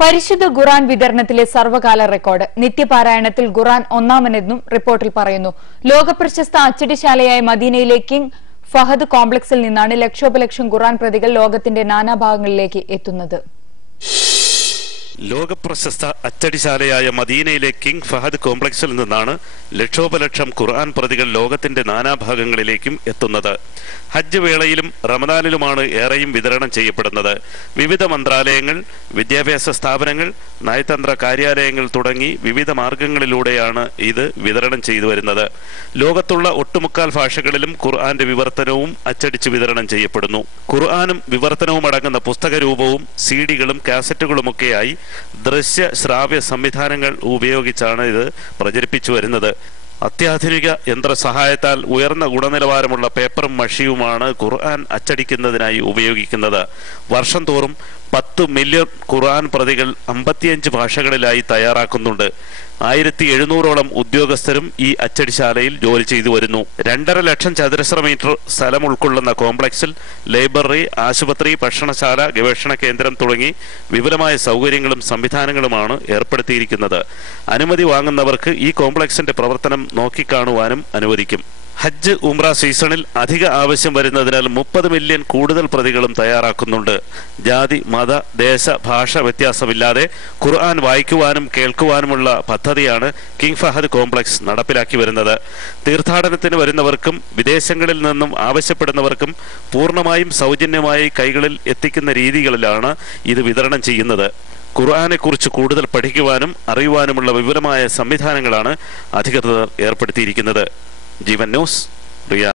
പരിശുദ്ധ ഖുർആൻ വിതരണത്തിലെ സർവകാല റെക്കോർഡ്. നിത്യപാരായണത്തിൽ ഖുർആൻ ഒന്നാമനെന്നും റിപ്പോർട്ടിൽ പറയുന്നു. ലോകപ്രശസ്ത അച്ചടിശാലയായ മദീനയിലെ കിങ് ഫഹദ് കോംപ്ലക്സിൽ നിന്നാണ് ലക്ഷോപലക്ഷം ഖുർആൻ പ്രതികൾ ലോകത്തിന്റെ നാനാഭാഗങ്ങളിലേക്ക് എത്തുന്നത്. ലോകപ്രശസ്ത അച്ചടിശാലയായ മദീനയിലെ കിങ് ഫഹദ് കോംപ്ലക്സിൽ നിന്നാണ് ലക്ഷോപലക്ഷം ഖുർആൻ പ്രതികൾ ലോകത്തിന്റെ നാനാഭാഗങ്ങളിലേക്കും എത്തുന്നത്. ഹജ്ജ് വേളയിലും റമദാനിലുമാണ് ഏറെയും വിതരണം ചെയ്യപ്പെടുന്നത്. വിവിധ മന്ത്രാലയങ്ങൾ, വിദ്യാഭ്യാസ സ്ഥാപനങ്ങൾ, നയതന്ത്ര കാര്യാലയങ്ങൾ തുടങ്ങി വിവിധ മാർഗങ്ങളിലൂടെയാണ് ഇത് വിതരണം ചെയ്തു വരുന്നത്. ലോകത്തുള്ള ഒട്ടുമുക്കാൽ ഭാഷകളിലും ഖുർആന്റെ വിവർത്തനവും അച്ചടിച്ച് വിതരണം ചെയ്യപ്പെടുന്നു. ഖുർആനും വിവർത്തനവും അടങ്ങുന്ന പുസ്തക രൂപവും സിഡികളും കാസറ്റുകളുമൊക്കെയായി ദൃശ്യ ശ്രാവ്യ സംവിധാനങ്ങൾ ഉപയോഗിച്ചാണ് ഇത് പ്രചരിപ്പിച്ചു വരുന്നത്. അത്യാധുനിക യന്ത്ര സഹായത്താൽ ഉയർന്ന ഗുണനിലവാരമുള്ള പേപ്പറും മഷിയുമാണ് ഖുർആൻ അച്ചടിക്കുന്നതിനായി ഉപയോഗിക്കുന്നത്. വർഷം തോറും 10 മില്യൺ ഖുർആൻ പ്രതികൾ 55 ഭാഷകളിലായി തയ്യാറാക്കുന്നുണ്ട്. 1700ഓളം ഉദ്യോഗസ്ഥരും ഈ അച്ചടിശാലയിൽ ജോലി ചെയ്തു വരുന്നു. 2.5 ലക്ഷം ചതുരശ്ര മീറ്റർ സ്ഥലം ഉൾക്കൊള്ളുന്ന കോംപ്ലക്സിൽ ലൈബ്രറി, ആശുപത്രി, ഭക്ഷണശാല, ഗവേഷണ കേന്ദ്രം തുടങ്ങി വിപുലമായ സൗകര്യങ്ങളും സംവിധാനങ്ങളുമാണ് ഏർപ്പെടുത്തിയിരിക്കുന്നത്. അനുമതി വാങ്ങുന്നവർക്ക് ഈ കോംപ്ലക്സിന്റെ പ്രവർത്തനം നോക്കിക്കാണുവാനും അനുവദിക്കും. ഹജ്ജ് ഉംറ സീസണിൽ അധിക ആവശ്യം വരുന്നതിനാൽ 30 മില്യൺ കൂടുതൽ പ്രതികളും തയ്യാറാക്കുന്നുണ്ട്. ജാതി, മത, ദേശ, ഭാഷ വ്യത്യാസമില്ലാതെ ഖുർആൻ വായിക്കുവാനും കേൾക്കുവാനുമുള്ള പദ്ധതിയാണ് കിങ് ഫഹദ് കോംപ്ലക്സ് നടപ്പിലാക്കി വരുന്നത്. തീർത്ഥാടനത്തിന് വരുന്നവർക്കും വിദേശങ്ങളിൽ നിന്നും ആവശ്യപ്പെടുന്നവർക്കും പൂർണ്ണമായും സൗജന്യമായി കൈകളിൽ എത്തിക്കുന്ന രീതികളിലാണ് ഇത് വിതരണം ചെയ്യുന്നത്. ഖുർആനെക്കുറിച്ച് കൂടുതൽ പഠിക്കുവാനും അറിയുവാനുമുള്ള വിപുലമായ സംവിധാനങ്ങളാണ് അധികൃതർ ഏർപ്പെടുത്തിയിരിക്കുന്നത്. ജീവൻ ന്യൂസ്, റിയാദ്.